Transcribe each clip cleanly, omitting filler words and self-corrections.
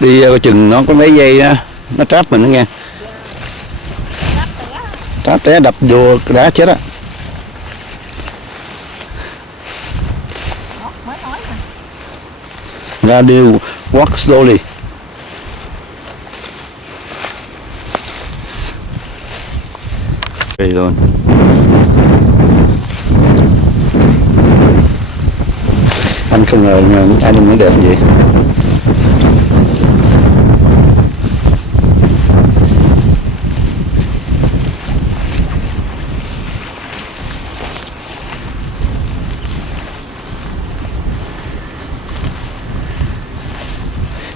Đi coi chừng nó có mấy giây đó, nó tráp mình đó nghe. Tráp té đập vô đá chết á. Radio walk slowly. Vậy luôn. Anh không ngờ anh nó đẹp vậy.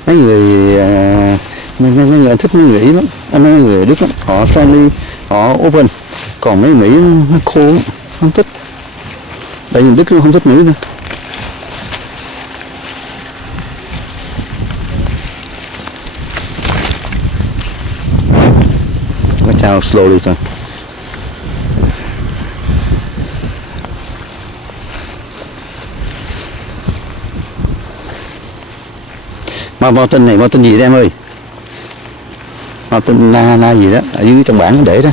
Mấy người thích mấy người Ý lắm, mấy người Đức lắm, họ friendly, họ open. Còn mấy Mỹ nó khô lắm, không thích. Tại vì Đức nó không thích Mỹ nữa. Có chào slowly thôi. Mau tin này, mau tin gì đấy em ơi? Mau tin na gì đó, ở dưới trong bảng nó để đó.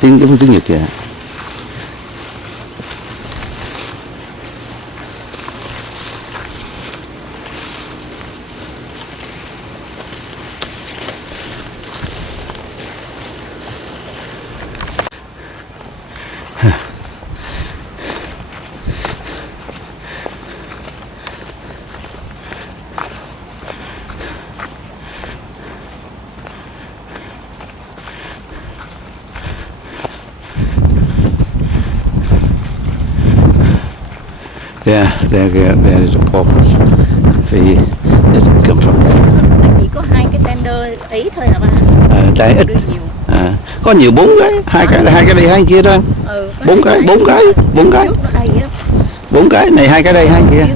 Tiếng giống tiếng Nhật kìa. Yeah, there is a port. Vì it come from there. Chỉ có 2 cái tender Ý thôi hả ba? Tại ít. Có nhiều 4 cái, hai cái đây, hai kia thôi. 4 cái. 4 cái này, 2 cái đây, 2 kia.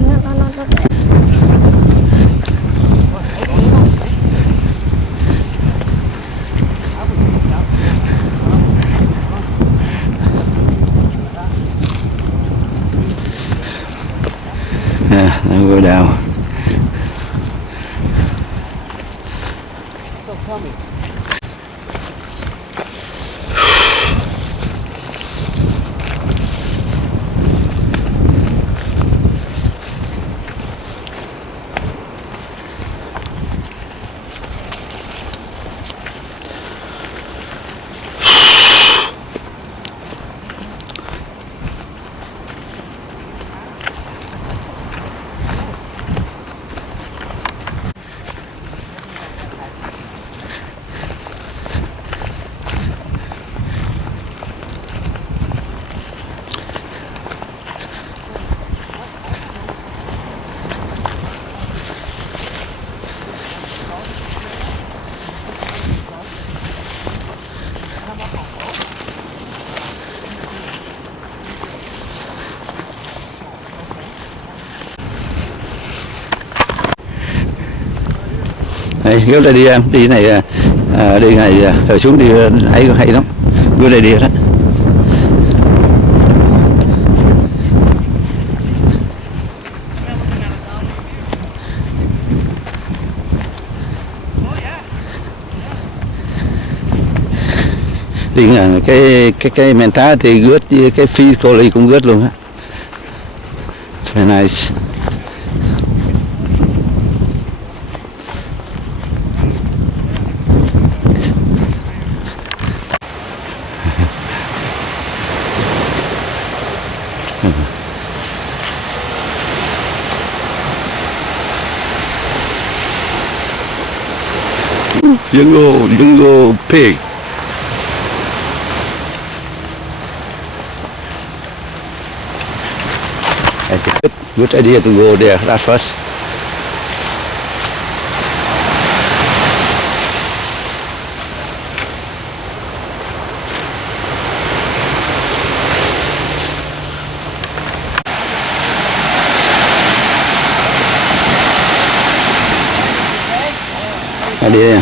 Nó go down. Đây, gấp đây đi em, đi này, đi này rồi xuống đi ấy hay lắm, gấp đây đi đó. Đi cái menta thì gớt với cái phi cô ly cũng gớt luôn á. Very nice. Jungle pig. It's a good idea to go there at first. Đi đây.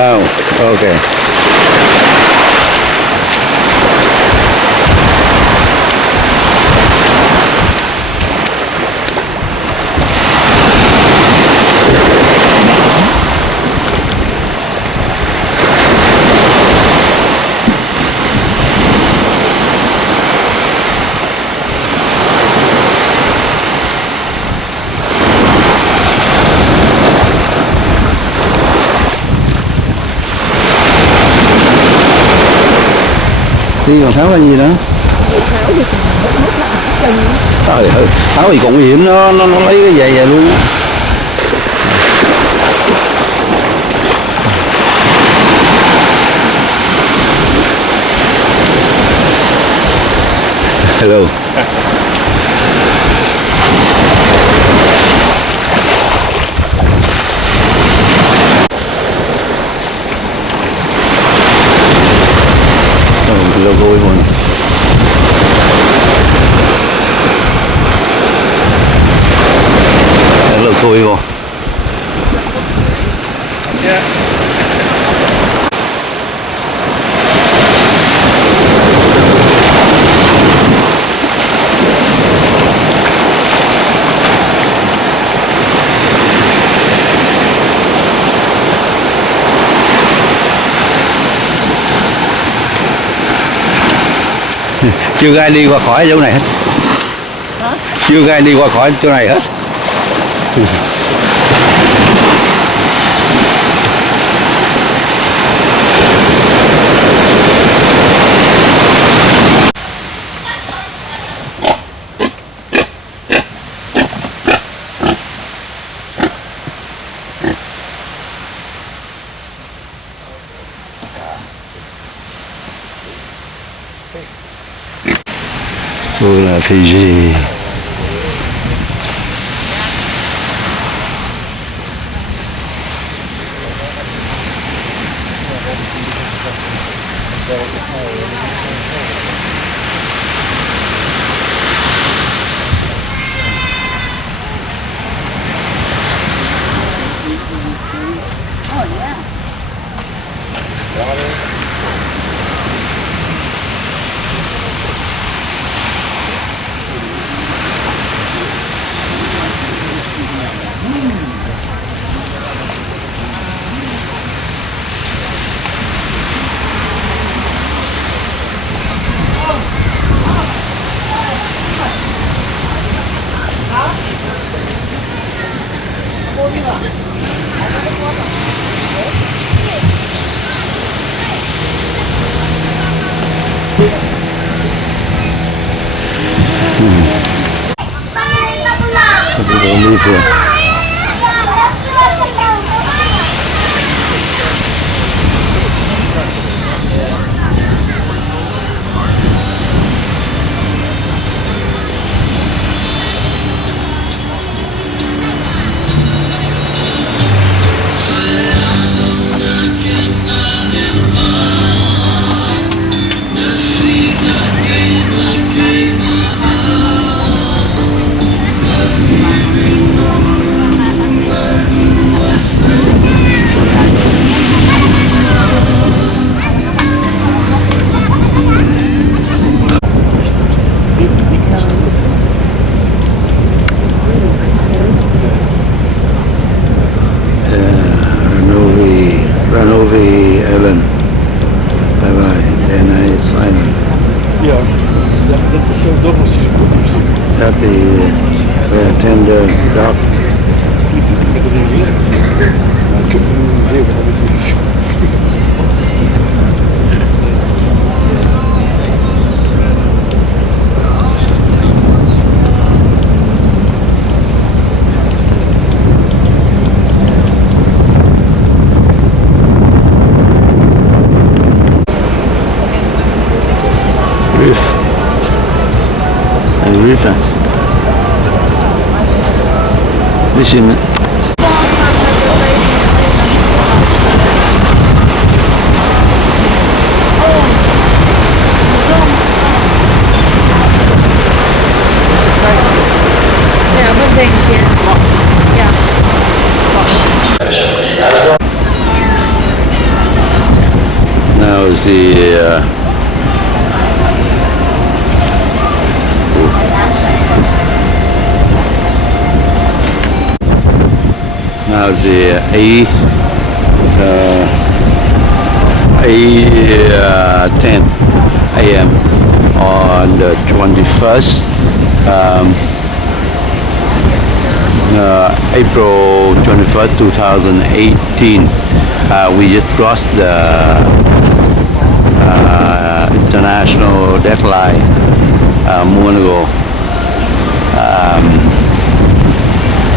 Down. Okay. Đi còn Tháo là gì đó? Tháo thì cũng mất lại chân. Trời ơi, Tháo thì còn nguy hiểm, nó lấy cái giày về luôn. Hello. Logo luôn. Logo luôn. Yeah. Chưa ai đi qua khỏi chỗ này hết. Hả? Chưa ai đi qua khỏi chỗ này hết. Tôi là Fiji. Đi phường. Ranolfi Island. Bye bye. Very nice island. Ja, dat is zo dat was die goed. That the tender dock. Met de rivier. Ik heb er een zeer niet. Reef. A river. Fishing. Dạ, bên đây kìa. Dạ. now the 8:10 a.m. on the 21st April 21st 2018. We just crossed the international deadline a month ago.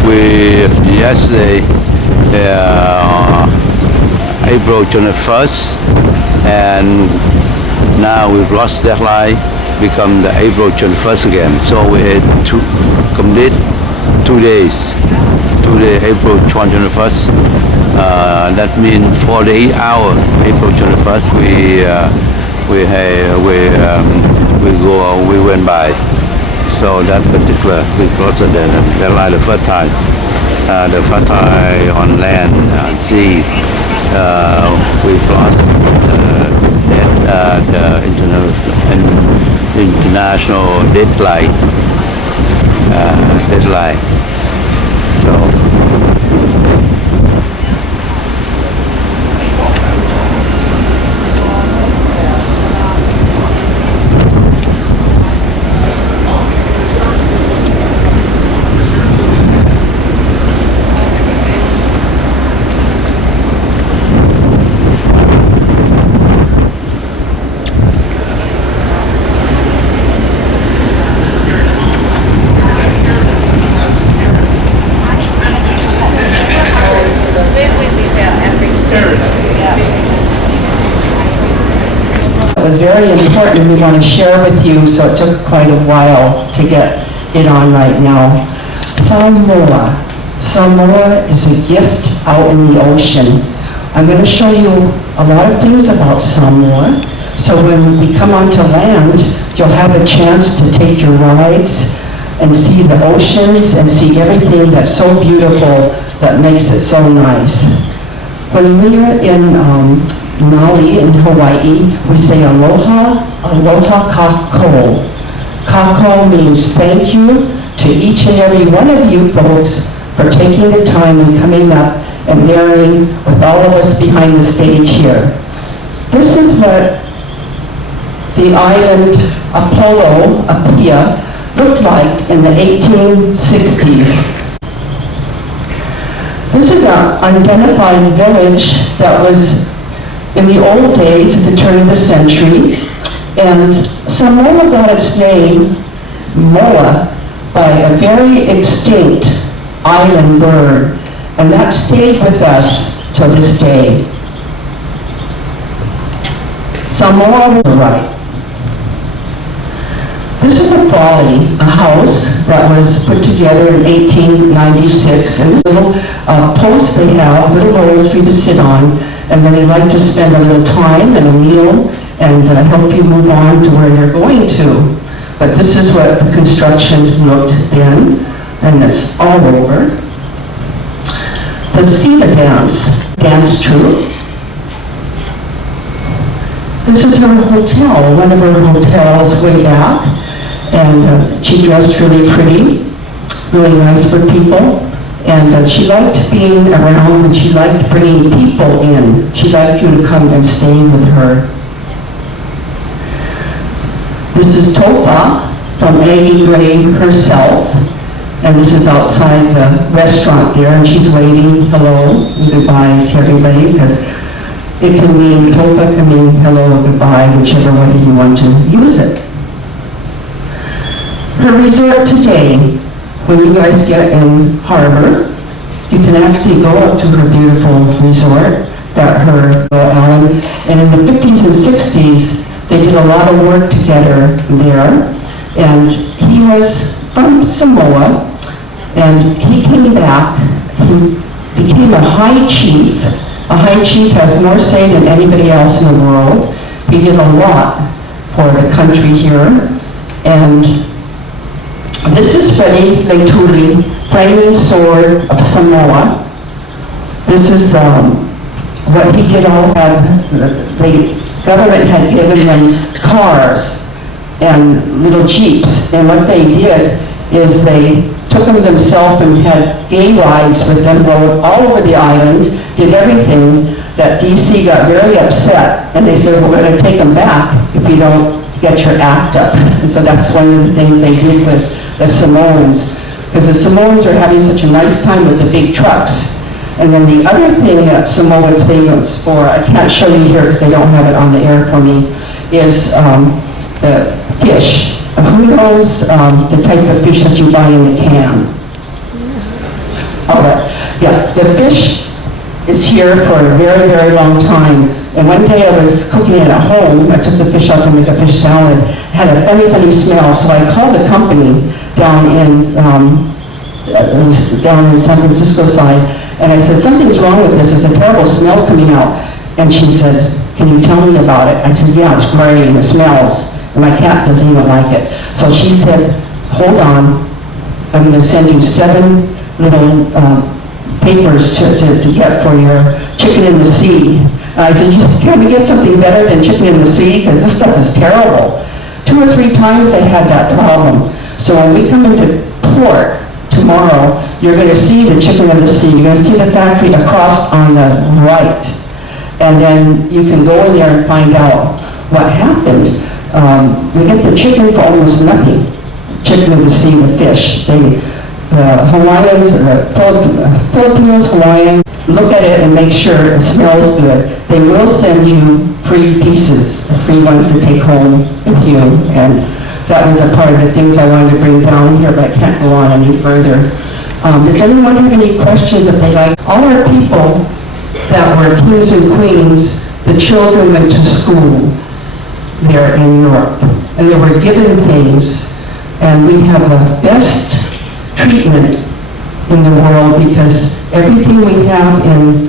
We yesterday April 21st, and now we crossed deadline, become the April 21st again. So we had to complete 2 days. Today April 21st. That means 48 hours. April 21st we went by. So that particular we crossed the deadline the first time. The first time on land and sea. We crossed the international deadline. So. It was very important and we want to share with you, so it took quite a while to get it on right now. Samoa. Samoa is a gift out in the ocean. I'm going to show you a lot of things about Samoa. So when we come onto land, you'll have a chance to take your rides and see the oceans and see everything that's so beautiful that makes it so nice. When we're in Maui in Hawaii, we say aloha, aloha kako. Kako means thank you to each and every one of you folks for taking the time and coming up and marrying with all of us behind the stage here. This is what the island Apollo, Apia, looked like in the 1860s. This is an unidentified village that was in the old days at the turn of the century, and Samoa got its name, moa, by a very extinct island bird, and that stayed with us till this day. Samoa was right. This is a folly, a house that was put together in 1896, and this little posts they have, little rolls for you to sit on, and then they like to spend a little time and a meal and help you move on to where you're going to. But this is what the construction looked then, and it's all over. The Sita dance troupe. This is her hotel, one of her hotels way back, and she dressed really pretty, really nice for people. And she liked being around, and she liked bringing people in. She liked you to come and stay with her. This is Tofa from Aggie Gray herself. And this is outside the restaurant there, and she's waving hello and goodbye to everybody, because it can mean, Tofa can mean hello or goodbye, whichever way you want to use it. Her resort today, when you guys get in Harbor, you can actually go up to her beautiful resort, that her Allen, and in the 50s and 60s, they did a lot of work together there, and he was from Samoa, and he came back, he became a high chief. A high chief has more say than anybody else in the world. He did a lot for the country here, and this is Freddie Leituli, Flaming Sword of Samoa. This is what he did all that. government had given them cars and little Jeeps, and what they did is they took them themselves and had gay rides with them, rode all over the island, did everything, that DC got very upset, and they said, we're going to take them back if you don't get your act up. And so that's one of the things they did with the Samoans, because the Samoans were having such a nice time with the big trucks. And then the other thing that Samoa's famous for, I can't show you here because they don't have it on the air for me, is the fish. Who knows the type of fish that you buy in a can? All right, yeah, the fish is here for a very, very long time. And one day I was cooking it at home. I took the fish out to make a fish salad. It had a funny, funny smell. So I called the company down in San Francisco side, and I said, something's wrong with this. There's a terrible smell coming out. And she says, can you tell me about it? I said, yeah, it's gray and it smells. And my cat doesn't even like it. So she said, hold on. I'm going to send you 7 little papers to get for your chicken in the sea. And I said, can we get something better than chicken in the sea? Because this stuff is terrible. 2 or 3 times I had that problem. So when we come into port tomorrow, you're going to see the chicken in the sea. You're going to see the factory across on the right. And then you can go in there and find out what happened. We get the chicken for almost nothing. Chicken in the sea, the fish. The Hawaiians, the Filipinos, Hawaiians, look at it and make sure it smells good. They will send you free pieces, free ones to take home with you. And that was a part of the things I wanted to bring down here, but I can't go on any further. Does anyone have any questions that they like? All our people that were kings and queens, the children went to school there in Europe, and they were given things, and we have the best treatment in the world because everything we have in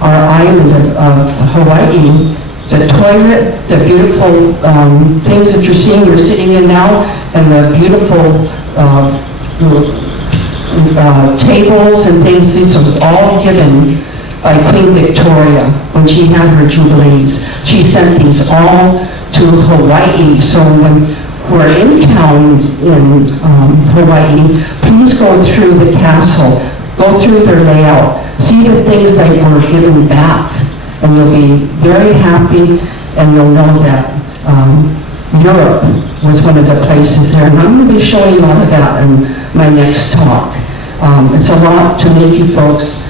our island of Hawaii, the toilet, the beautiful things that you're seeing, you're sitting in now, and the beautiful tables and things, this was all given by Queen Victoria when she had her jubilees. She sent these all to Hawaii, so when we're in towns in Hawaii, please go through the castle, go through their layout, see the things that were given back, and you'll be very happy, and you'll know that Europe was one of the places there, and I'm going to be showing a lot of that in my next talk. It's a lot to make you folks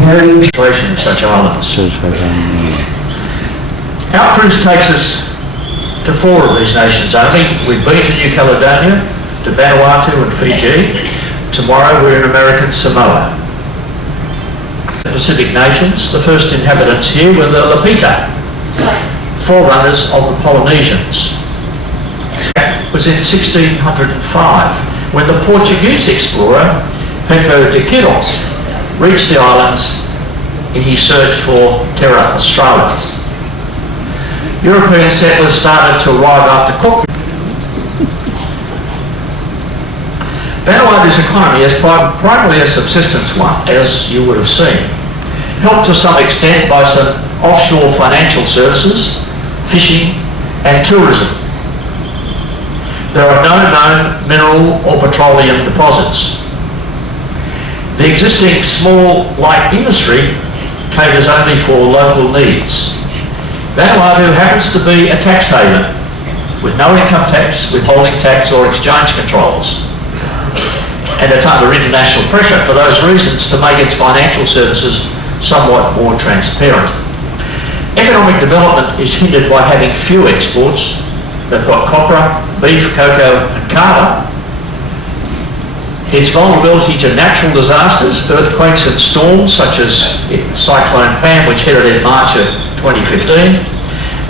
very... Of such islands. Our cruise takes us to 4 of these nations only. We've been to New Caledonia, to Vanuatu and Fiji. Tomorrow we're in American Samoa. The Pacific nations, the first inhabitants here were the Lapita, forerunners of the Polynesians. It was in 1605 when the Portuguese explorer Pedro de Quiros reached the islands in his search for Terra Australis. European settlers started to arrive after Cook. Vanuatu's economy is primarily a subsistence one, as you would have seen, helped to some extent by some offshore financial services, fishing and tourism. There are no known mineral or petroleum deposits. The existing small light industry caters only for local needs. Vanuatu happens to be a tax haven with no income tax, withholding tax or exchange controls. And it's under international pressure for those reasons to make its financial services somewhat more transparent. Economic development is hindered by having few exports. They've got copra, beef, cocoa and kava. Its vulnerability to natural disasters, earthquakes and storms such as Cyclone Pam, which hit it in March of 2015,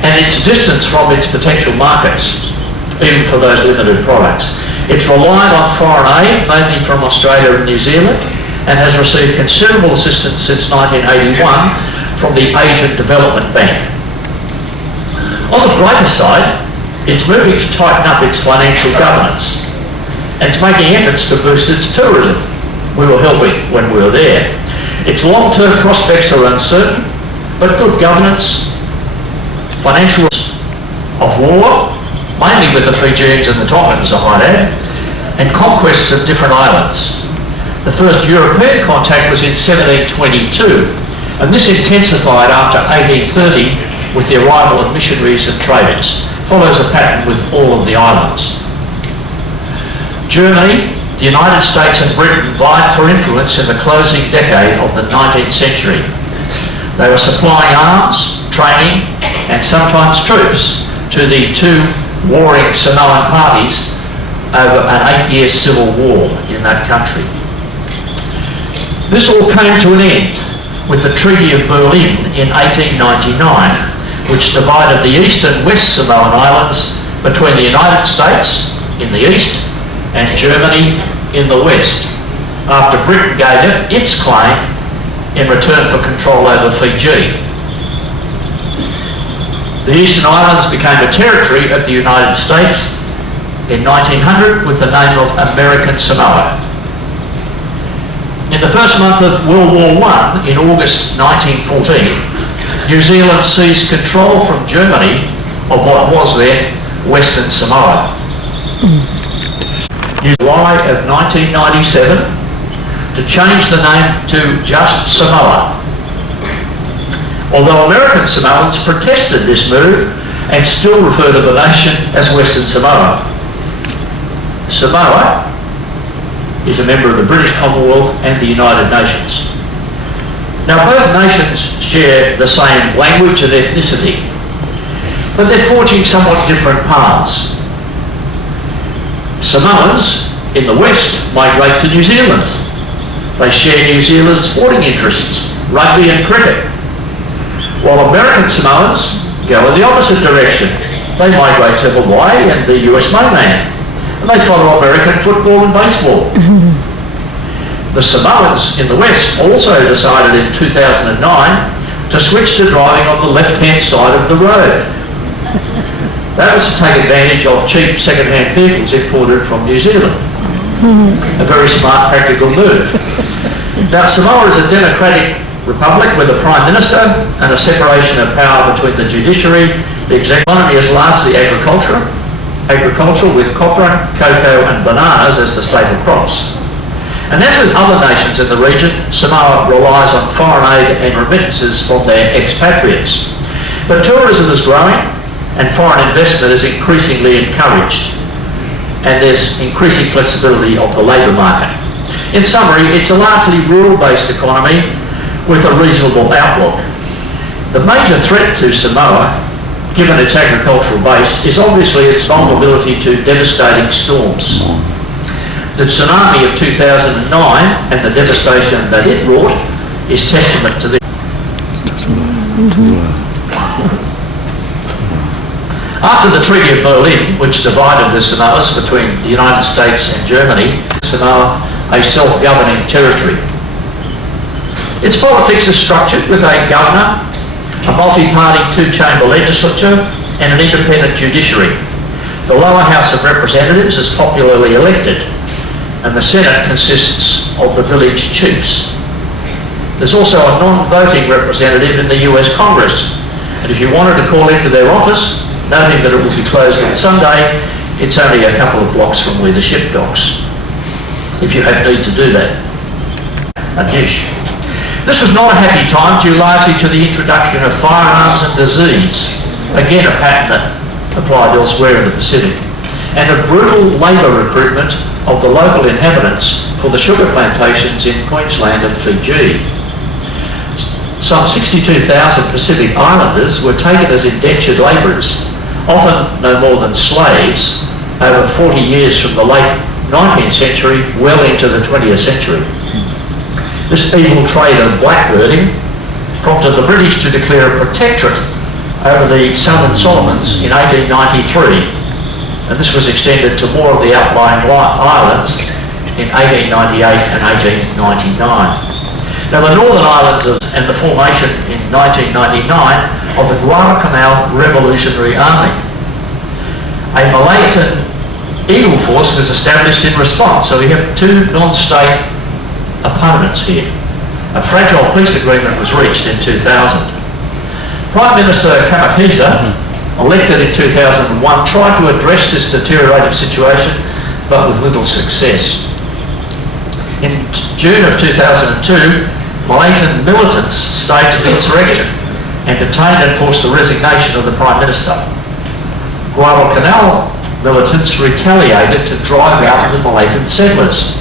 and its distance from its potential markets, even for those limited products. It's reliant on foreign aid, mainly from Australia and New Zealand, and has received considerable assistance since 1981 from the Asian Development Bank. On the brighter side, it's moving to tighten up its financial governance, and it's making efforts to boost its tourism. We were helping when we were there. Its long-term prospects are uncertain, but good governance, financial of war, mainly with the Fijians and the Tongans, I might add, and conquests of different islands. The first European contact was in 1722, and this intensified after 1830 with the arrival of missionaries and traders. Follows a pattern with all of the islands. Germany, the United States and Britain vied for influence in the closing decade of the 19th century. They were supplying arms, training and sometimes troops to the two warring Samoan parties over an 8-year civil war in that country. This all came to an end with the Treaty of Berlin in 1899, which divided the East and West Samoan Islands between the United States in the east and Germany in the west, after Britain gave it its claim in return for control over Fiji. The Eastern Islands became a territory of the United States in 1900 with the name of American Samoa. In the first month of World War I, in August 1914, New Zealand seized control from Germany of what was then Western Samoa. In July of 1997, to change the name to just Samoa. Although American Samoans protested this move and still refer to the nation as Western Samoa. Samoa is a member of the British Commonwealth and the United Nations. Now both nations share the same language and ethnicity, but they're forging somewhat different paths. Samoans in the West migrate to New Zealand. They share New Zealand's sporting interests, rugby and cricket. While American Samoans go in the opposite direction. They migrate to Hawaii and the US mainland, and they follow American football and baseball. The Samoans in the West also decided in 2009 to switch to driving on the left-hand side of the road. That was to take advantage of cheap second-hand vehicles imported from New Zealand. A very smart, practical move. Now, Samoa is a democratic republic with a prime minister and a separation of power between the judiciary. The executive economy is largely agricultural with copra, cocoa and bananas as the staple crops. And as with other nations in the region, Samoa relies on foreign aid and remittances from their expatriates. But tourism is growing and foreign investment is increasingly encouraged, and there's increasing flexibility of the labour market. In summary, it's a largely rural-based economy with a reasonable outlook. The major threat to Samoa, given its agricultural base, is obviously its vulnerability to devastating storms. The tsunami of 2009 and the devastation that it wrought is testament to this. After the Treaty of Berlin, which divided the Samoas between the United States and Germany, Samoa a self-governing territory. Its politics is structured with a governor, a multi-party two-chamber legislature and an independent judiciary. The lower house of representatives is popularly elected and the Senate consists of the village chiefs. There's also a non-voting representative in the US Congress, and if you wanted to call into their office, noting that it will be closed on Sunday, it's only a couple of blocks from where the ship docks, if you have need to do that. A dish. This was not a happy time due largely to the introduction of firearms and disease, again a pattern that applied elsewhere in the Pacific, and a brutal labour recruitment of the local inhabitants for the sugar plantations in Queensland and Fiji. Some 62,000 Pacific Islanders were taken as indentured labourers, often no more than slaves, over 40 years from the late 19th century well into the 20th century. This evil trade of blackbirding prompted the British to declare a protectorate over the Southern Solomons in 1893, and this was extended to more of the outlying islands in 1898 and 1899. Now the Northern Islands and the formation in 1999 of the Guadalcanal Revolutionary Army. A Malayan Eagle Force was established in response, so we have two non-state opponents here. A fragile peace agreement was reached in 2000. Prime Minister Kamapisa, elected in 2001, tried to address this deteriorating situation, but with little success. In June of 2002, Malaysian militants staged an insurrection and detained and forced the resignation of the Prime Minister. Guadalcanal militants retaliated to drive out the Malaysian settlers.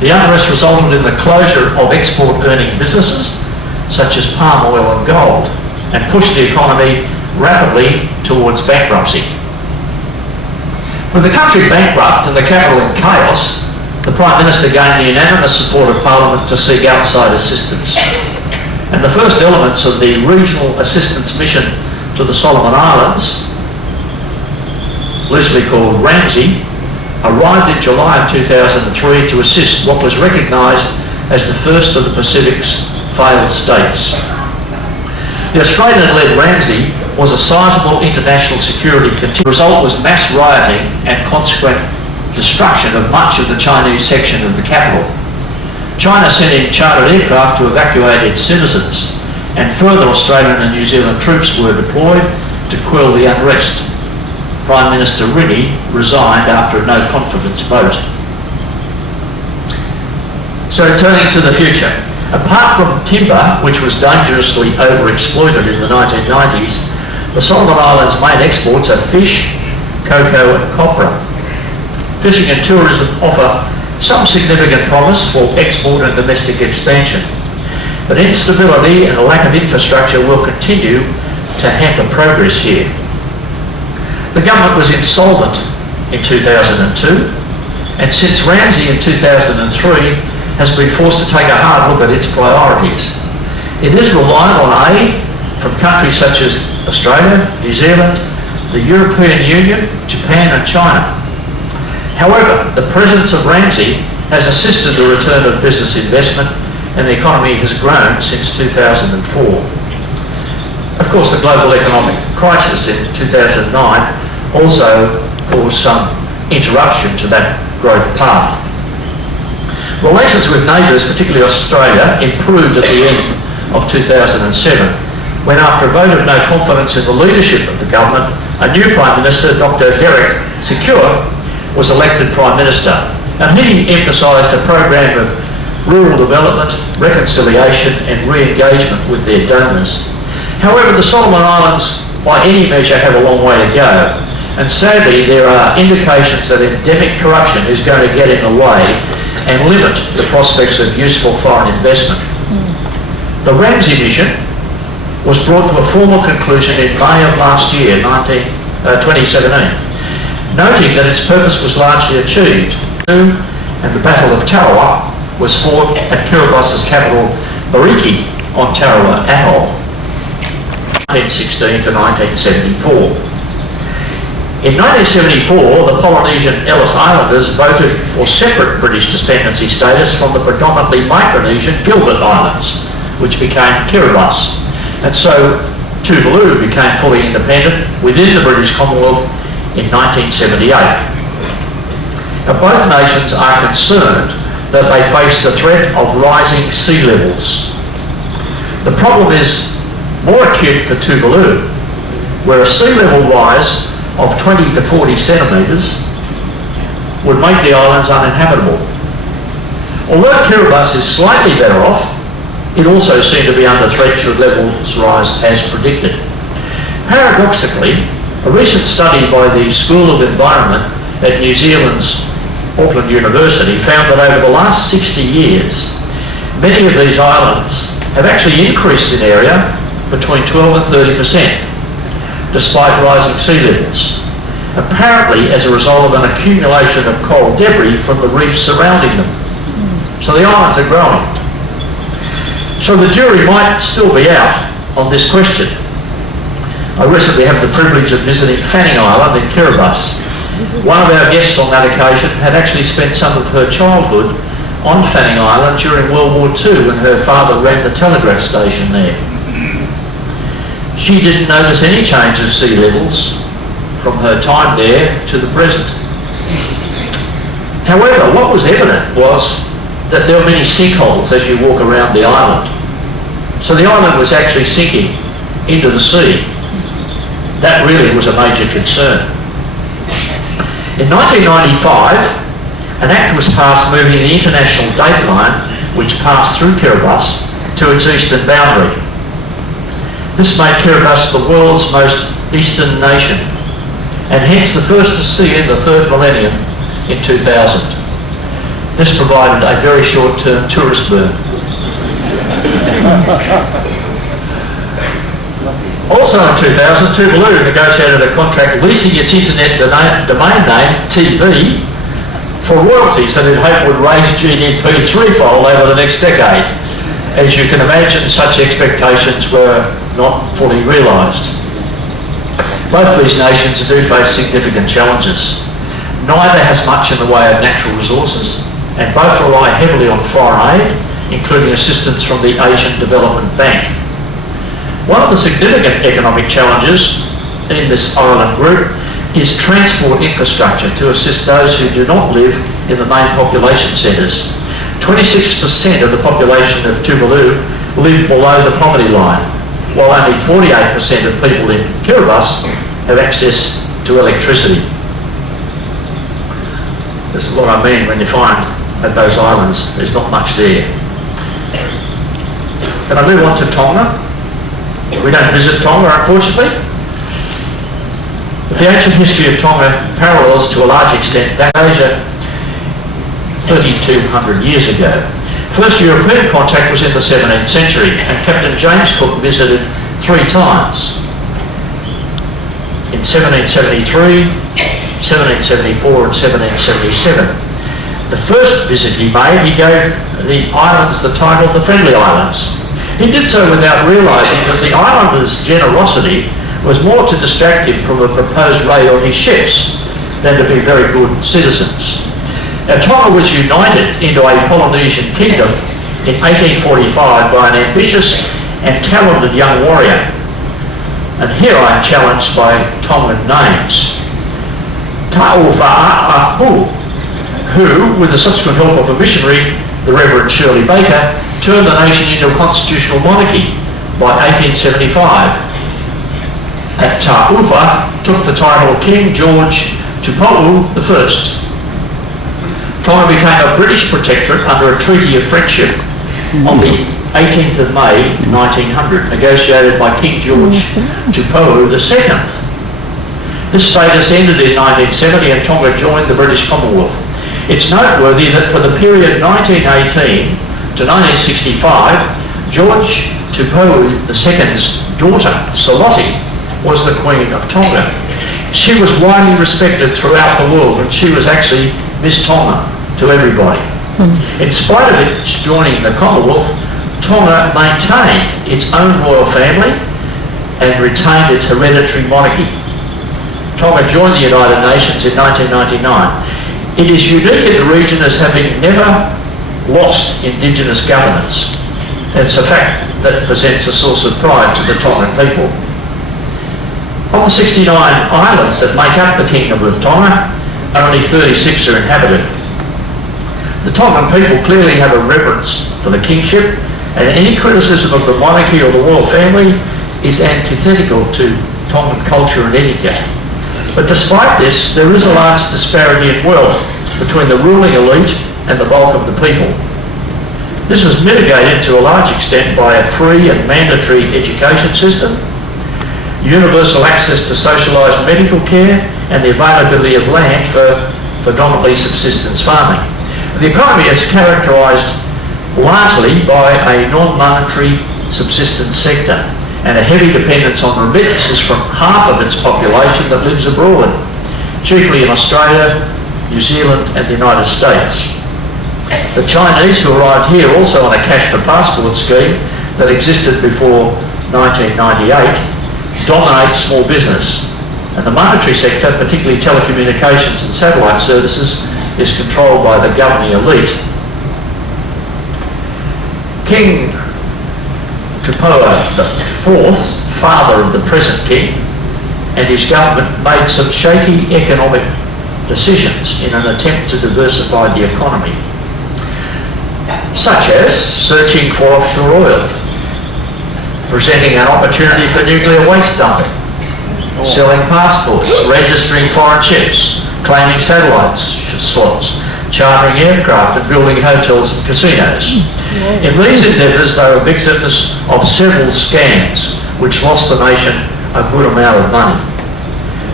The unrest resulted in the closure of export-earning businesses, such as palm oil and gold, and pushed the economy rapidly towards bankruptcy. With the country bankrupt and the capital in chaos, the Prime Minister gained the unanimous support of Parliament to seek outside assistance. And the first elements of the regional assistance mission to the Solomon Islands, loosely called RAMSI, arrived in July of 2003 to assist what was recognised as the first of the Pacific's failed states. The Australian-led RAMSI was a sizable international security contingency. The result was mass rioting and consequent destruction of much of the Chinese section of the capital. China sent in chartered aircraft to evacuate its citizens, and further Australian and New Zealand troops were deployed to quell the unrest. Prime Minister Rinnie resigned after a no-confidence vote. So turning to the future. Apart from timber, which was dangerously overexploited in the 1990s, the Solomon Islands' main exports are fish, cocoa and copra. Fishing and tourism offer some significant promise for export and domestic expansion, but instability and a lack of infrastructure will continue to hamper progress here. The government was insolvent in 2002, and since RAMSI in 2003 has been forced to take a hard look at its priorities. It is reliant on aid from countries such as Australia, New Zealand, the European Union, Japan and China. However, the presence of RAMSI has assisted the return of business investment, and the economy has grown since 2004. Of course, the global economic crisis in 2009 also caused some interruption to that growth path. Relations with neighbours, particularly Australia, improved at the end of 2007, when after a vote of no confidence in the leadership of the government, a new Prime Minister, Dr. Derek Secure, was elected Prime Minister, and he emphasised a program of rural development, reconciliation and re-engagement with their donors. However, the Solomon Islands, by any measure, have a long way to go, and sadly there are indications that endemic corruption is going to get in the way and limit the prospects of useful foreign investment. The RAMSI mission was brought to a formal conclusion in May of last year, 2017, noting that its purpose was largely achieved, and the Battle of Tarawa was fought at Kiribati's capital, Mariki, on Tarawa Atoll, 1916 to 1974. In 1974, the Polynesian Ellis Islanders voted for separate British dependency status from the predominantly Micronesian Gilbert Islands, which became Kiribati. And so Tuvalu became fully independent within the British Commonwealth in 1978. Now, both nations are concerned that they face the threat of rising sea levels. The problem is more acute for Tuvalu, where a sea level rise of 20 to 40 centimetres would make the islands uninhabitable. Although Kiribati is slightly better off, it also seemed to be under threat should levels rise as predicted. Paradoxically, a recent study by the School of Environment at New Zealand's Auckland University found that over the last 60 years, many of these islands have actually increased in area between 12 and 30%. Despite rising sea levels, apparently as a result of an accumulation of coral debris from the reefs surrounding them. So the islands are growing. So the jury might still be out on this question. I recently had the privilege of visiting Fanning Island in Kiribati. One of our guests on that occasion had actually spent some of her childhood on Fanning Island during World War II when her father ran the telegraph station there. She didn't notice any change of sea levels from her time there to the present. However, what was evident was that there were many sinkholes as you walk around the island. So the island was actually sinking into the sea. That really was a major concern. In 1995, an act was passed moving the international date line, which passed through Kiribati, to its eastern boundary. This made Kiribati the world's most eastern nation, and hence the first to sea in the third millennium in 2000. This provided a very short-term tourist boom. Also in 2000, Tuvalu negotiated a contract leasing its internet domain name, TV, for royalties that it hoped would raise GDP threefold over the next decade. As you can imagine, such expectations were not fully realised. Both these nations do face significant challenges. Neither has much in the way of natural resources, and both rely heavily on foreign aid, including assistance from the Asian Development Bank. One of the significant economic challenges in this island group is transport infrastructure to assist those who do not live in the main population centres. 26% of the population of Tuvalu live below the poverty line, while only 48% of people in Kiribati have access to electricity. This is what I mean when you find at those islands there's not much there. Can I move on to Tonga? We don't visit Tonga, unfortunately. But the ancient history of Tonga parallels to a large extent that of Asia 3,200 years ago. First European contact was in the 17th century, and Captain James Cook visited 3 times. In 1773, 1774 and 1777. The first visit he made, he gave the islands the title the Friendly Islands. He did so without realising that the islanders' generosity was more to distract him from a proposed raid on his ships than to be very good citizens. Now, Tonga was united into a Polynesian kingdom in 1845 by an ambitious and talented young warrior. And here I am challenged by Tongan names. Ta'uwha'ahu, who, with the subsequent help of a missionary, the Reverend Shirley Baker, turned the nation into a constitutional monarchy by 1875. And Ta'uwha took the title King George Tupou I. Tonga became a British protectorate under a treaty of friendship on the 18th of May 1900, negotiated by King George Tupou II. This status ended in 1970 and Tonga joined the British Commonwealth. It's noteworthy that for the period 1918 to 1965, George Tupou II's daughter, Saloti, was the Queen of Tonga. She was widely respected throughout the world, and she was actually Miss Tonga to everybody. In spite of its joining the Commonwealth, Tonga maintained its own royal family and retained its hereditary monarchy. Tonga joined the United Nations in 1999. It is unique in the region as having never lost Indigenous governance. It's a fact that presents a source of pride to the Tongan people. Of the 69 islands that make up the Kingdom of Tonga, only 36 are inhabited. The Tongan people clearly have a reverence for the kingship, and any criticism of the monarchy or the royal family is antithetical to Tongan culture and etiquette. But despite this, there is a large disparity in wealth between the ruling elite and the bulk of the people. This is mitigated to a large extent by a free and mandatory education system, universal access to socialised medical care, and the availability of land for predominantly subsistence farming. The economy is characterised largely by a non-monetary subsistence sector and a heavy dependence on remittances from half of its population that lives abroad, chiefly in Australia, New Zealand and the United States. The Chinese who arrived here also on a cash for passport scheme that existed before 1998 dominate small business, and the monetary sector, particularly telecommunications and satellite services, is controlled by the governing elite. King Tupou IV, father of the present king, and his government made some shaky economic decisions in an attempt to diversify the economy, such as searching for offshore oil. presenting an opportunity for nuclear waste dumping, selling passports, registering foreign ships, claiming satellites slots, chartering aircraft and building hotels and casinos. In these endeavours they were victims of several scams which lost the nation a good amount of money.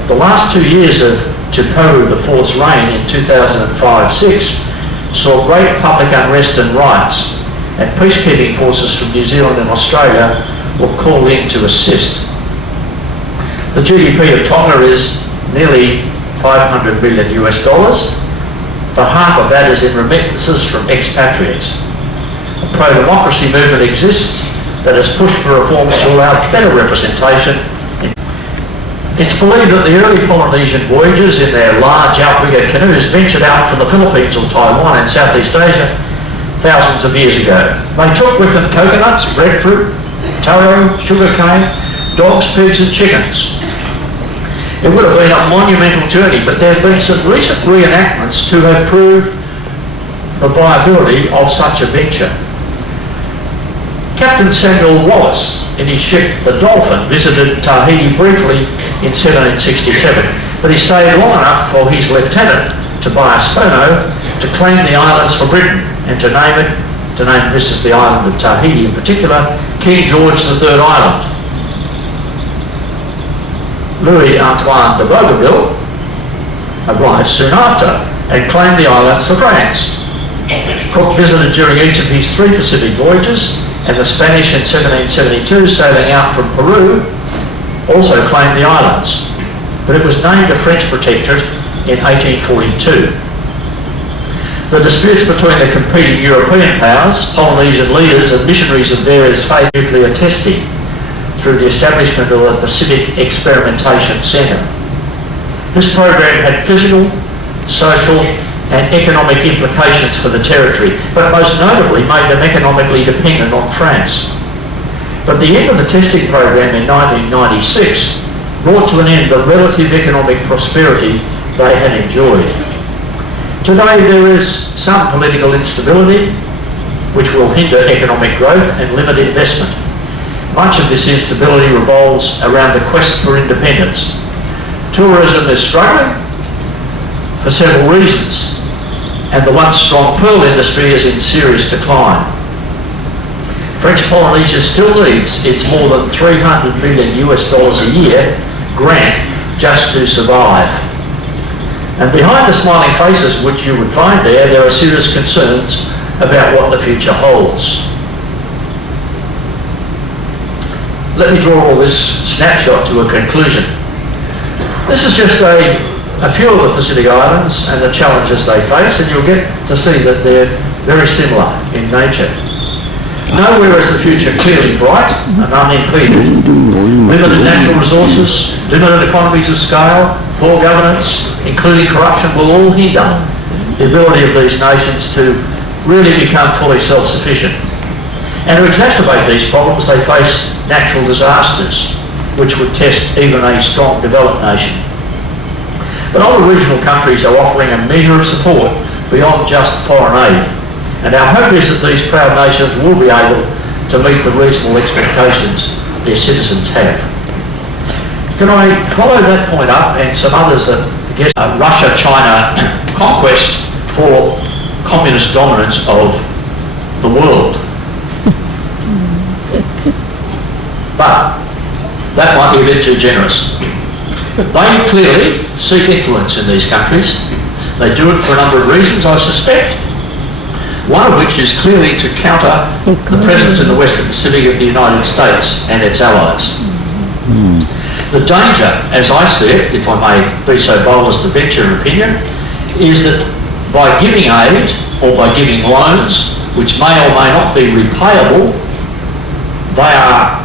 The last 2 years of Tupou IV's reign in 2005-06 saw great public unrest and riots, and peacekeeping forces from New Zealand and Australia were called in to assist. The GDP of Tonga is nearly 500 billion US dollars, but half of that is in remittances from expatriates. A pro-democracy movement exists that has pushed for reforms to allow better representation. It's believed that the early Polynesian voyagers in their large outrigger canoes ventured out from the Philippines or Taiwan in Southeast Asia thousands of years ago. They took with them coconuts, breadfruit, taro, sugarcane, dogs, pigs and chickens. It would have been a monumental journey, but there have been some recent reenactments to have proved the viability of such a venture. Captain Samuel Wallace, in his ship the Dolphin, visited Tahiti briefly in 1767, but he stayed long enough for his lieutenant, Tobias Fono, to claim the islands for Britain and to name this as the island of Tahiti in particular, King George III Island. Louis Antoine de Bougainville arrived soon after and claimed the islands for France. Cook visited during each of his 3 Pacific voyages, and the Spanish in 1772 sailing out from Peru also claimed the islands, but it was named a French protectorate in 1842. The disputes between the competing European powers, Polynesian leaders and missionaries of various faiths, nuclear testing through the establishment of the Pacific Experimentation Centre. This program had physical, social and economic implications for the territory, but most notably made them economically dependent on France. But the end of the testing program in 1996 brought to an end the relative economic prosperity they had enjoyed. Today there is some political instability which will hinder economic growth and limit investment. Much of this instability revolves around the quest for independence. Tourism is struggling for several reasons, and the once strong pearl industry is in serious decline. French Polynesia still needs its more than 300 million US dollars a year grant just to survive. And behind the smiling faces which you would find there are serious concerns about what the future holds. Let me draw all this snapshot to a conclusion. This is just a few of the Pacific Islands and the challenges they face, and you'll get to see that they're very similar in nature. Nowhere is the future clearly bright and unimpeded. Limited natural resources, limited economies of scale, poor governance, including corruption, will all hinder the ability of these nations to really become fully self-sufficient. And to exacerbate these problems, they face natural disasters, which would test even a strong developed nation. But other regional countries are offering a measure of support beyond just foreign aid. And our hope is that these proud nations will be able to meet the reasonable expectations their citizens have. Can I follow that point up and some others that guess Russia-China conquest for communist dominance of the world? But that might be a bit too generous. They clearly seek influence in these countries. They do it for a number of reasons, I suspect. One of which is clearly to counter the presence in the Western Pacific of the United States and its allies. The danger, as I see it, if I may be so bold as to venture an opinion, is that by giving aid or by giving loans, which may or may not be repayable, they are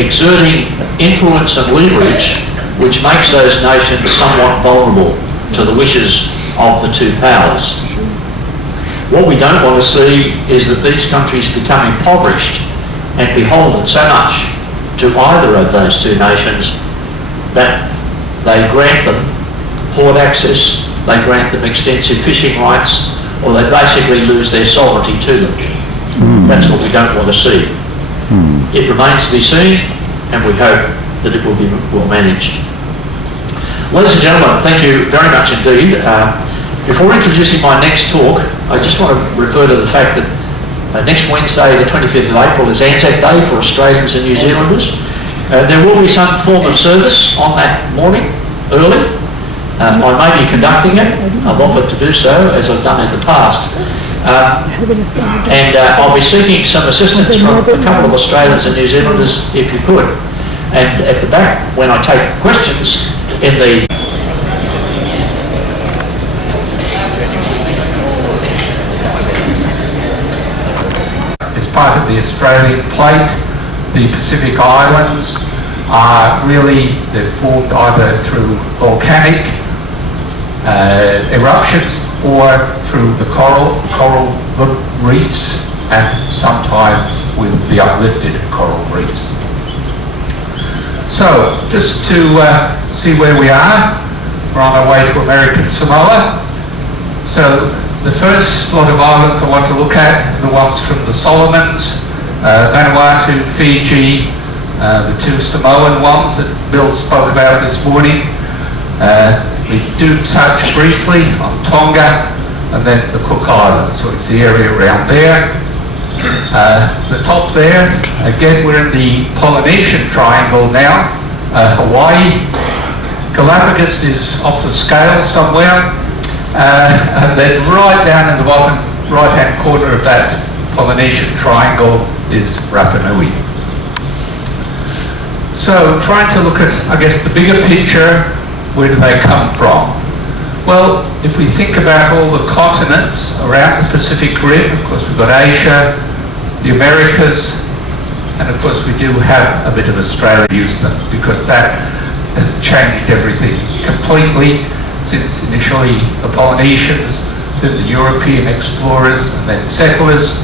exerting influence and leverage which makes those nations somewhat vulnerable to the wishes of the two powers. What we don't want to see is that these countries become impoverished and beholden so much to either of those two nations that they grant them port access, they grant them extensive fishing rights, or they basically lose their sovereignty to them. That's what we don't want to see. It remains to be seen, and we hope that it will be well managed. Ladies and gentlemen, thank you very much indeed. Before introducing my next talk, I just want to refer to the fact that next Wednesday, the 25th of April, is Anzac Day for Australians and New Zealanders. There will be some form of service on that morning, early. I may be conducting it. I've offered to do so, as I've done in the past. And I'll be seeking some assistance from a couple of Australians and New Zealanders, if you could. And at the back, when I take questions in the... As part of the Australian plate, the Pacific Islands are really, they're formed either through volcanic eruptions or through the coral reefs, and sometimes with the uplifted coral reefs. So, just to see where we are, we're on our way to American Samoa. So, the first lot of islands I want to look at are the ones from the Solomons, Vanuatu, Fiji, the two Samoan ones that Bill spoke about this morning. We do touch briefly on Tonga and then the Cook Islands, so it's the area around there. The top there, again we're in the Polynesian Triangle now, Hawaii. Galapagos is off the scale somewhere, and then right down in the bottom right hand corner of that Polynesian Triangle is Rapa Nui. So trying to look at, I guess, the bigger picture, where do they come from? Well, if we think about all the continents around the Pacific Rim, of course we've got Asia, the Americas, and of course we do have a bit of Australia use them, because that has changed everything completely since initially the Polynesians, then the European explorers, and then settlers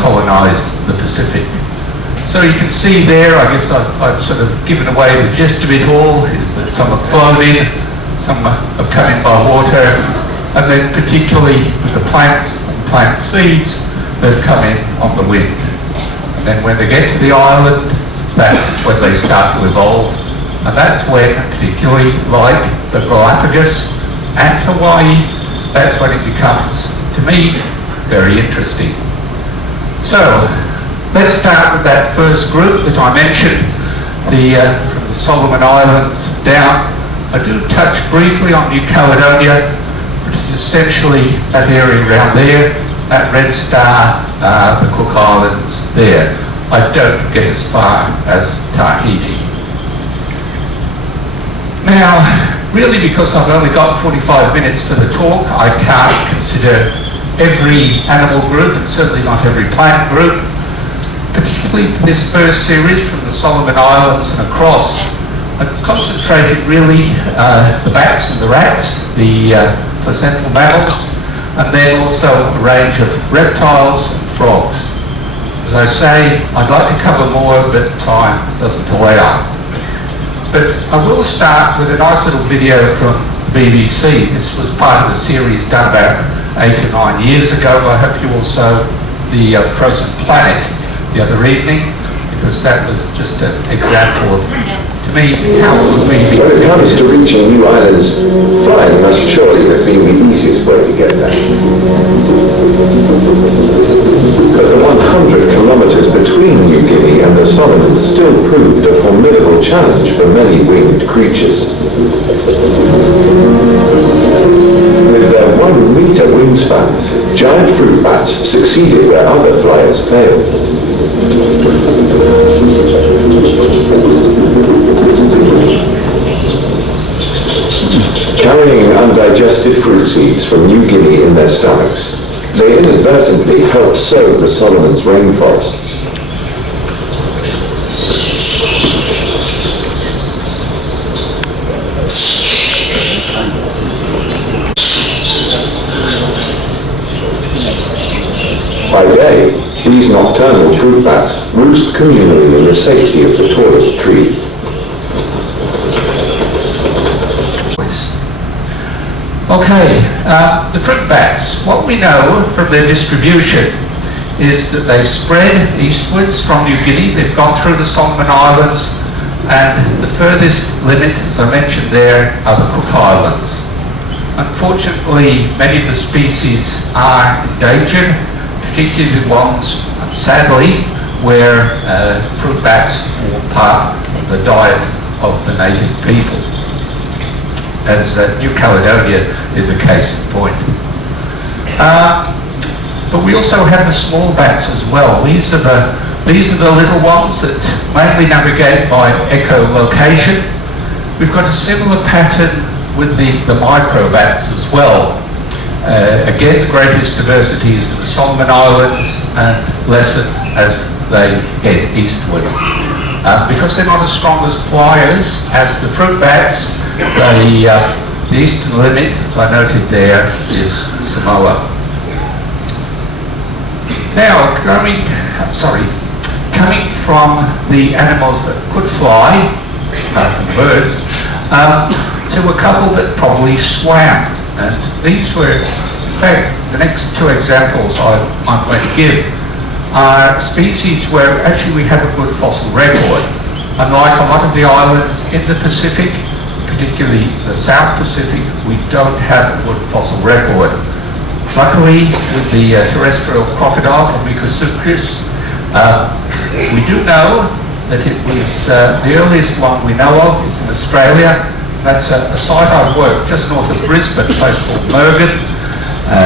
colonised the Pacific. So you can see there, I guess I've sort of given away the gist of it all, is that some have flown in, some have come in by water, and then particularly with the plants and plant seeds, they've come in on the wind. And then when they get to the island, that's when they start to evolve. And that's when, particularly like the Galapagos and Hawaii, that's when it becomes, to me, very interesting. So, let's start with that first group that I mentioned, from the Solomon Islands down. I do touch briefly on New Caledonia, which is essentially that area around there, that red star, the Cook Islands there. I don't get as far as Tahiti. Now, really because I've only got 45 minutes for the talk, I can't consider every animal group, and certainly not every plant group. Particularly for this first series from the Solomon Islands and across, I've concentrated really the bats and the rats, the placental mammals, and then also a range of reptiles and frogs. As I say, I'd like to cover more, but time doesn't allow. But I will start with a nice little video from BBC. This was part of a series done about 8 or 9 years ago. I hope you all saw the Frozen Planet the other evening, because that was just an example of, to me, how it would be. When it comes to reaching new islands, flying must surely have been the easiest way to get there. But the 100 kilometres between New Guinea and the Solomons still proved a formidable challenge for many winged creatures. With their 1 metre wingspans, giant fruit bats succeeded where other flyers failed. Carrying undigested fruit seeds from New Guinea in their stomachs, they inadvertently helped sow the Solomons' rainforests. By day, these nocturnal fruit bats roost communally in the safety of the tallest trees. Okay, the fruit bats, what we know from their distribution is that they've spread eastwards from New Guinea. They've gone through the Solomon Islands, and the furthest limit, as I mentioned there, are the Cook Islands. Unfortunately, many of the species are endangered, particularly the ones, sadly, where fruit bats form part of the diet of the native people, as New Caledonia is a case in point. But we also have the small bats as well. These are the little ones that mainly navigate by echolocation. We've got a similar pattern with the micro bats as well. Again, the greatest diversity is in the Solomon Islands and lessen as they head eastward. Because they're not as strong as flyers as the fruit bats, the eastern limit, as I noted there, is Samoa. Now, coming from the animals that could fly, apart from birds, to a couple that probably swam. And these were, in fact, the next two examples I'm going to give are species where actually we have a good fossil record. Unlike a lot of the islands in the Pacific, particularly the South Pacific, we don't have a good fossil record. Luckily, with the terrestrial crocodile, Microsuchus, we do know that it was the earliest one we know of is in Australia. That's a site I worked just north of Brisbane, a place called Mergen.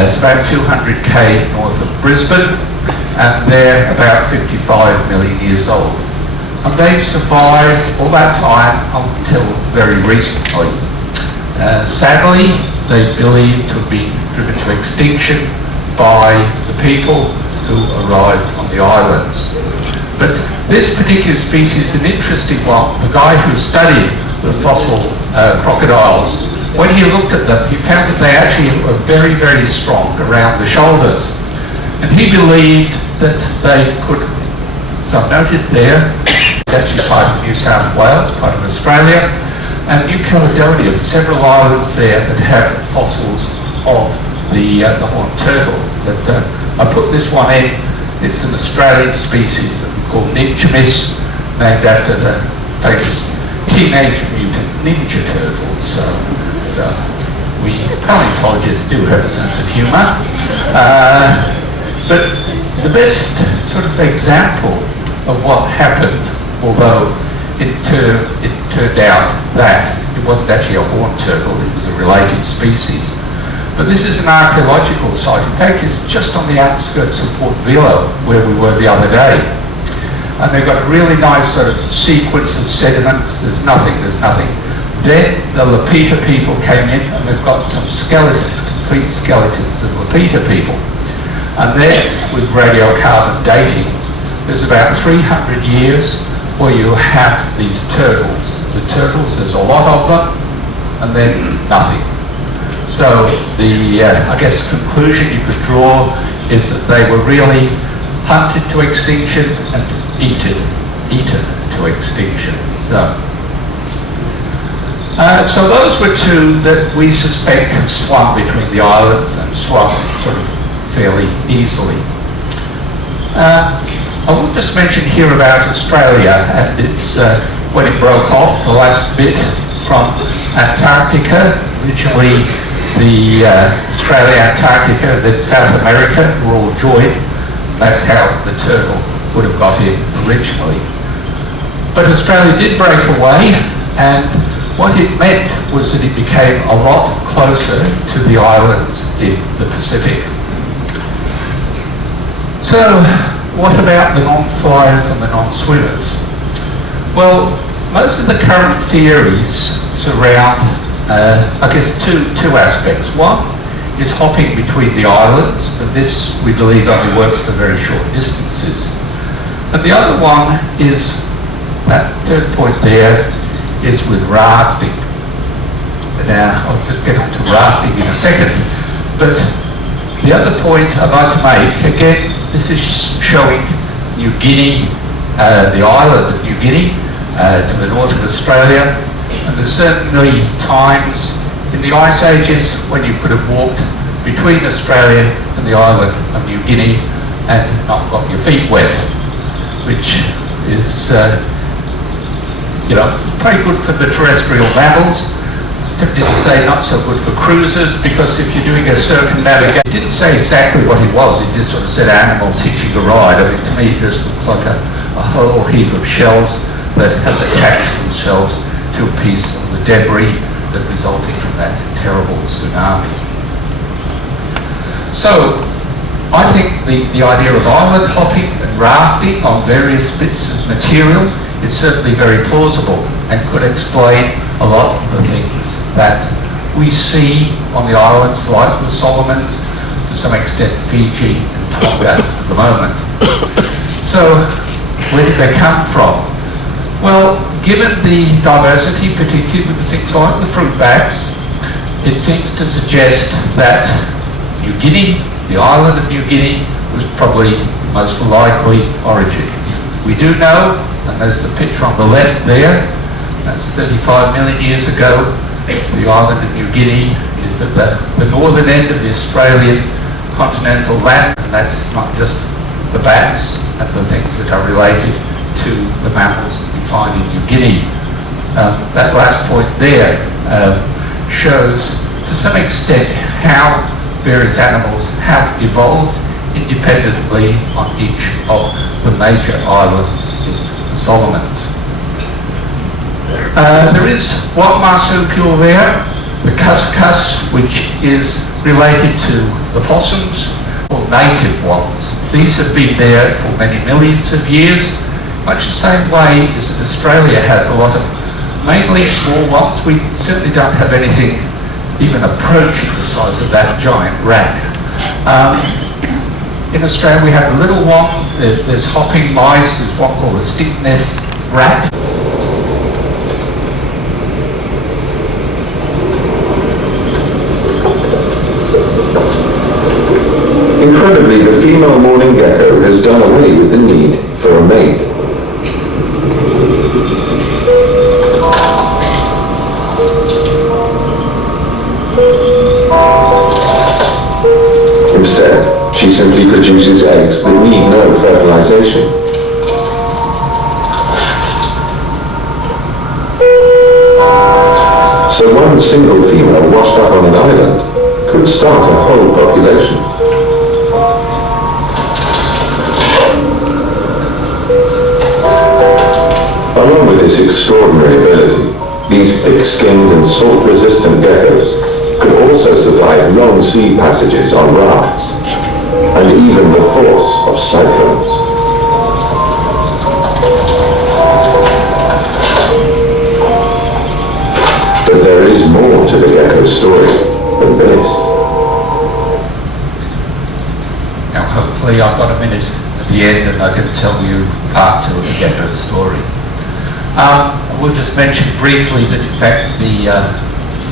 It's about 200k north of Brisbane, and they're about 55 million years old. And they've survived all that time until very recently. Sadly, they believed to have been driven to extinction by the people who arrived on the islands. But this particular species is an interesting one. The guy who studied the fossil crocodiles, when he looked at them, he found that they actually were very, very strong around the shoulders. And he believed that they could, so I've noted there, it's actually part of New South Wales, part of Australia, and New Caledonia, several islands there that have fossils of the horned turtle. But I put this one in. It's an Australian species that we call Ninjamis, named after the famous Teenage Mutant Ninja Turtles. So we paleontologists do have a sense of humour. But the best sort of example of what happened, although it turned out that it wasn't actually a horned turtle, it was a related species. But this is an archaeological site. In fact, it's just on the outskirts of Port Vila, where we were the other day. And they've got a really nice sort of sequence of sediments. There's nothing. Then the Lapita people came in, and they've got some skeletons, complete skeletons of Lapita people. And then, with radiocarbon dating, there's about 300 years where you have these turtles. The turtles, there's a lot of them, and then nothing. So the, I guess, conclusion you could draw is that they were really hunted to extinction and eaten to extinction. So those were two that we suspect have swum between the islands and swum sort of fairly easily. I will just mention here about Australia and its, when it broke off, the last bit from Antarctica. Originally, the Australia, Antarctica, then South America were all joined. That's how the turtle would have got in originally. But Australia did break away, and what it meant was that it became a lot closer to the islands in the Pacific. So, what about the non-flyers and the non-swimmers? Well, most of the current theories surround, I guess, two aspects. One is hopping between the islands, but this, we believe, only works for very short distances. And the other one is, that third point there, is with rafting. Now, I'll just get onto rafting in a second, but the other point I'd like to make, again, this is showing New Guinea, the island of New Guinea, to the north of Australia, and there's certainly times in the ice ages when you could have walked between Australia and the island of New Guinea, and not got your feet wet, which is, pretty good for the terrestrial mammals. Tempted to say not so good for cruisers, because if you're doing a circumnavigation, it didn't say exactly what it was, it just sort of said animals hitching a ride. I mean, to me it just looks like a whole heap of shells that have attached themselves to a piece of the debris that resulted from that terrible tsunami. So, I think the idea of island hopping and rafting on various bits of material is certainly very plausible and could explain a lot of the things that we see on the islands like the Solomons, to some extent Fiji and Tonga at the moment. So, where did they come from? Well, given the diversity, particularly with things like the fruit bats, it seems to suggest that New Guinea, the island of New Guinea, was probably most likely origin. We do know, and there's the picture on the left there, that's 35 million years ago. The island of New Guinea is at the northern end of the Australian continental land, and that's not just the bats and the things that are related to the mammals that we find in New Guinea. That last point there shows to some extent how various animals have evolved independently on each of the major islands in the Solomons. There is one marsupial there, the cuscus, which is related to the possums, or native ones. These have been there for many millions of years, much the same way as that Australia has a lot of mainly small ones. We certainly don't have anything even approaching the size of that giant rat. In Australia we have the little ones, there's hopping mice, there's one called a stick-nest rat. Incredibly, the female mourning gecko has done away with the need for a mate. Instead, she simply produces eggs that need no fertilization. So one single female washed up on an island could start a whole population. Along with this extraordinary ability, these thick-skinned and salt-resistant geckos could also survive long sea passages on rafts, and even the force of cyclones. But there is more to the gecko story than this. Now hopefully I've got a minute at the end and I can tell you part two of the gecko story. I will just mention briefly that in fact the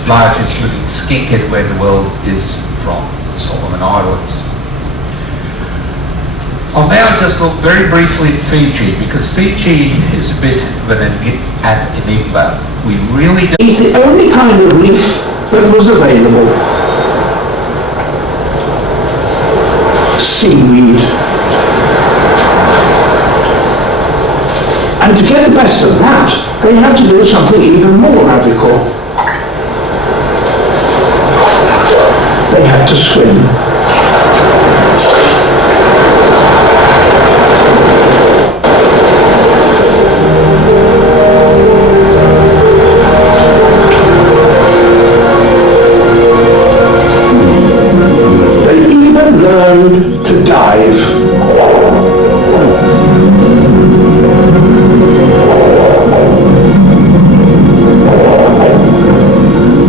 largest living skink anywhere in the world is from the Solomon Islands. I'll now just look very briefly at Fiji, because Fiji is a bit of an enigma. We really don't... It's the only kind of reef that was available. Seaweed. And to get the best of that, they had to do something even more radical. They had to swim. They even learned to dive.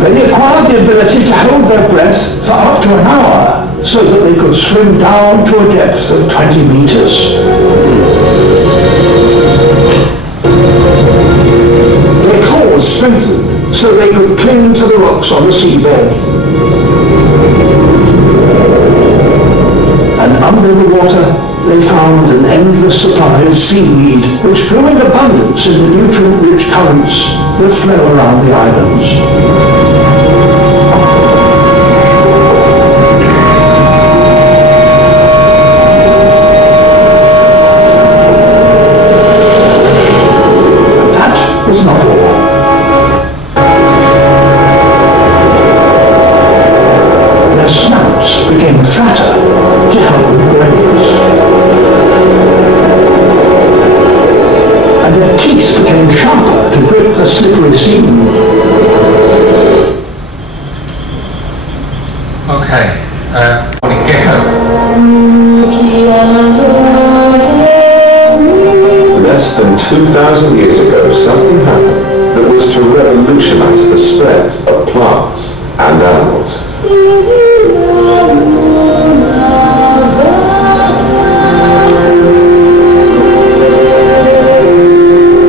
They acquired the ability to hold their breath for up to an hour so that they could swim down to a depth of 20 meters. Their claws strengthened so they could cling to the rocks on the seabed. And under the water, they found an endless supply of seaweed, which grew in abundance in the nutrient-rich currents that flow around the islands. legs became fatter to help them graze. And their teeth became sharper to grip the slippery seaweed. Okay, morning gecko. Less than 2,000 years ago, something happened that was to revolutionize the spread of plants and animals.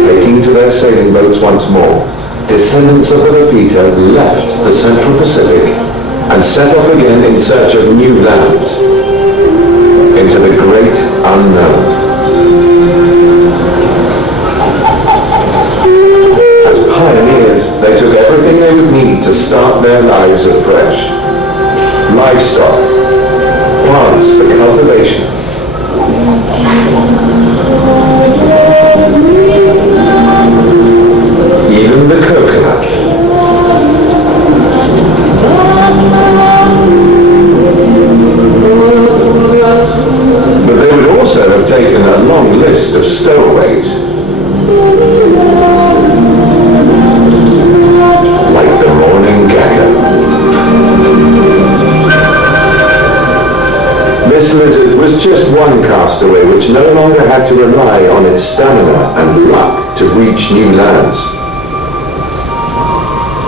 Taking to their sailing boats once more, descendants of the Lapita left the Central Pacific and set off again in search of new lands, into the great unknown. As pioneers, they took everything they would need to start their lives afresh. Livestock, plants for cultivation, even the coconut. But they would also have taken a long list of stowaways, like the morning gecko. This lizard was just one castaway which no longer had to rely on its stamina and luck to reach new lands.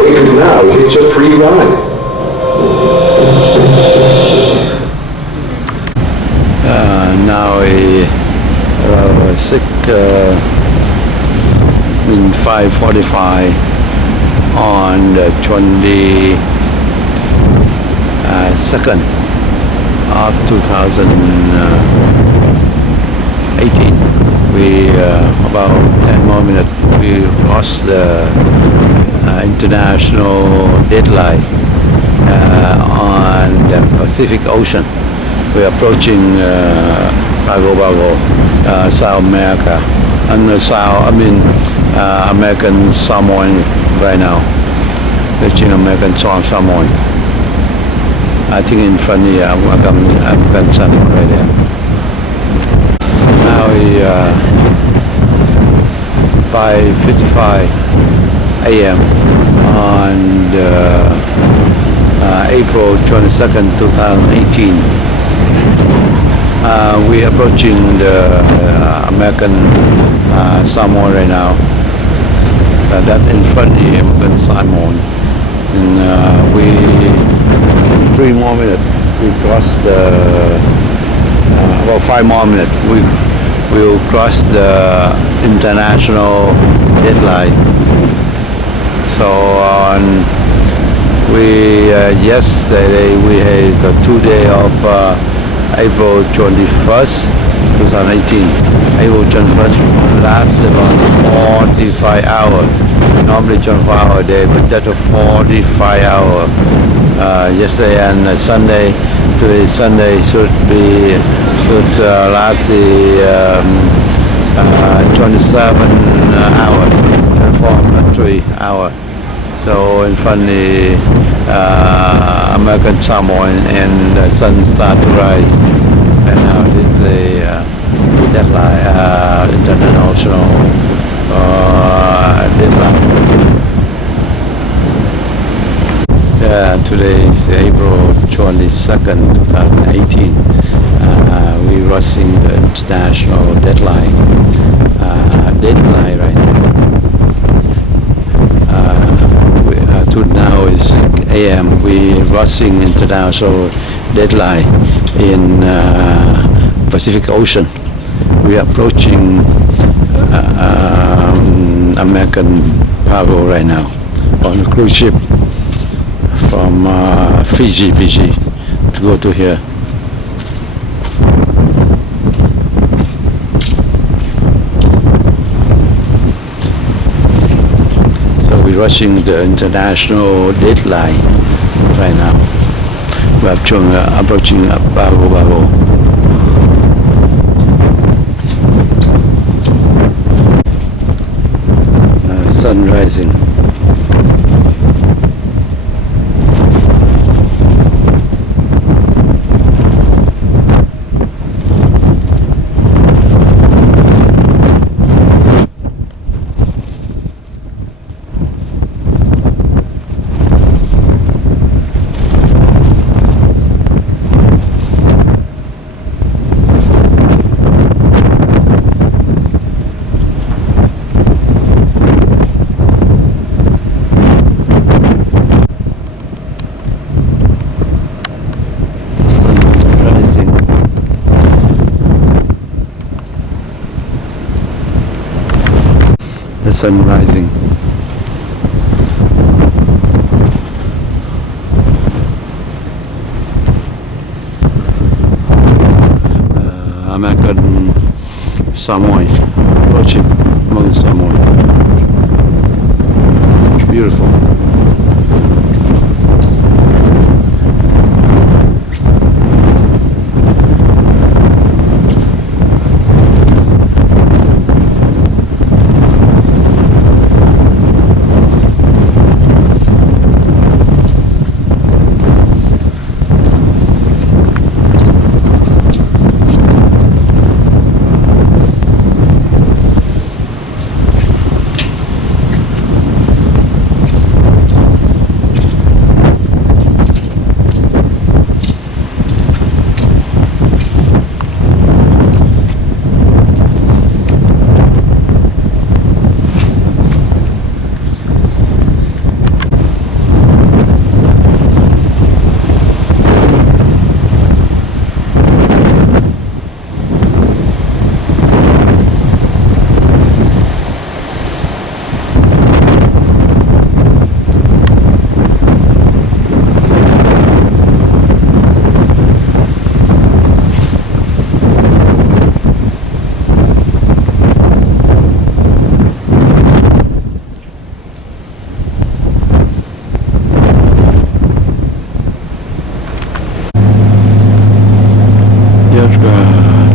It could now hitch a free ride. Now in 5:45 on the 22nd of 2018. We about 10 more minutes we crossed the international deadline on the Pacific Ocean. We're approaching Pago Pago, South America, and American Samoan right now. Reaching American Samoan. I think in front here, American Samoan right there. Now we 5:55 a.m. on April 22nd, 2018. We're approaching the American Samoa right now. That in front here, American Samoan. And we, in 3 more minutes, we cross the, about 5 more minutes, we'll cross the international deadline. So yesterday we had the 2 day of April 21st, 2018. April 21st lasted about 45 hours. Normally 24 hour a day, but that's a 45 hour. Yesterday and Sunday, today Sunday should last the 27 hour, 24, 3 hour. So in front the American Samoa and the sun start to rise. And now this is the deadline, international deadline. Today is April 22nd, 2018. We're rushing the international deadline. Deadline right now. Now is 6 a.m. We're rushing international deadline in Pacific Ocean. We're approaching American Pago right now on a cruise ship from Fiji to go to here. So we're rushing the international deadline right now. We're approaching Pago Pago. Sun rising. the sun rising. I'm at Samoy, approaching among the Samoy. It's beautiful.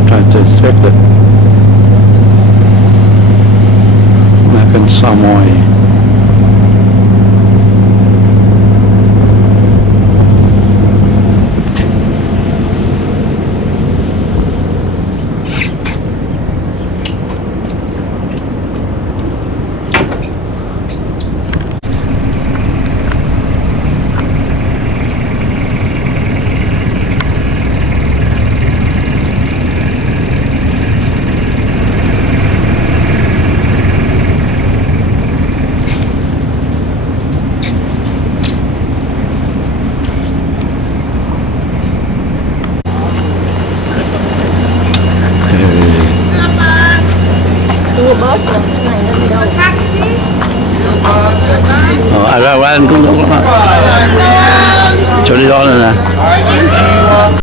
Try to inspect it. American Samoy. Bus là cái này nó đi đâu? Ra qua cũng đúng lắm. Chỗ đi đó này nè.